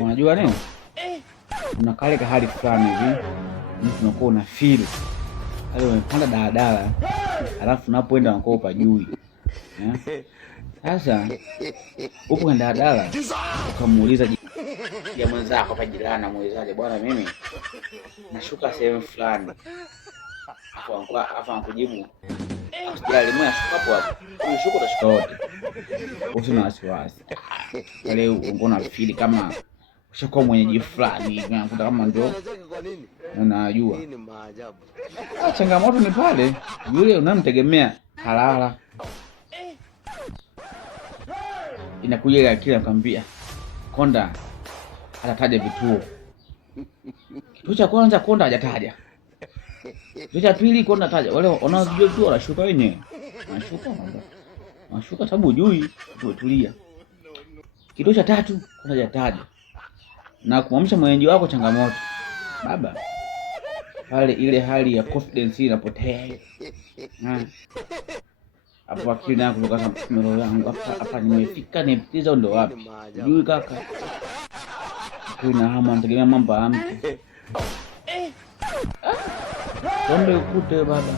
Unajua nini? Una kale kahali fulani hivi, mtu unakuwa una feel hali umepanda daladala, alafu unapoenda unakuwa upajui. Sasa upo kwenye daladala, ukamuuliza ya mwenzako hapa jirani, namuulizaje, bwana mimi nashuka sehemu fulani. Afa anakujibu, usijali mimi nashuka hapo hapo. Unashuka utashuka wote. Usina wasiwasi. Wale ungona feel kama ushakuwa mwenyeji fulani, unakuta kama ndio unajua. Changamoto ni pale yule unamtegemea halala. Inakuja ile akili akwambia, Konda atataja vituo. Kituo cha kwanza Konda hajataja. Kituo cha pili Konda ataja. Wale wanaojua tu wanashuka wenyewe. Wanashuka sababu hujui, tulia. Kituo cha tatu Konda hajataja. Na kumwamsha mwenyeji wako changamoto. Baba, pale ile hali ya confidence inapotea. Hapo akili yangu kutoka mero yangu hapa nimefika, nipitiza ndo wapi? Sijui kaka. Kuna hama nitegemea mambo ya mtu. Kombe ukute baba.